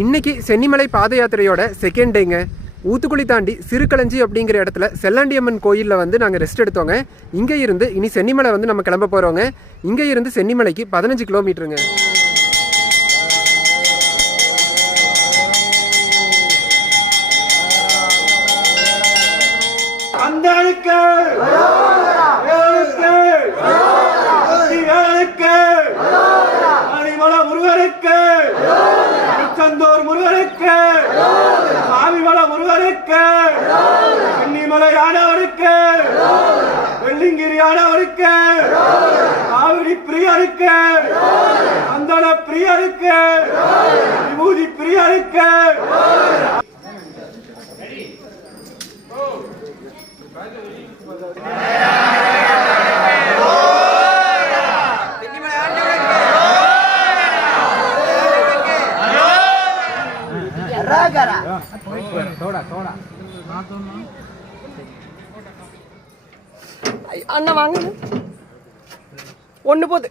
இன்னைக்கு சென்னிமலை பாத யாத்திரையோட செகண்ட் டேங்க. ஊத்துக்குளி தாண்டி சிறுகளஞ்சி அப்படிங்கிற இடத்துல செல்லாண்டியம்மன் கோயிலில் வந்து நாங்கள் ரெஸ்ட் எடுத்தோங்க. இங்கே இருந்து இனி சென்னிமலை வந்து நம்ம கிளம்ப போகிறோங்க. இங்கே இருந்து சென்னிமலைக்கு 15 கிலோமீட்டருங்க. முருகனுக்கு திருச்செந்தூர் முருகனுக்கு சாமிமல முருகனுக்கு சென்னிமலை ஆனவனுக்கு வெள்ளிங்கிரி ஆனவனுக்கு காவிரி பிரியனுக்கு சந்தன பிரியனுக்கு விபூதி பிரியனுக்கு அண்ணா வாங்க ஒண்ணு போது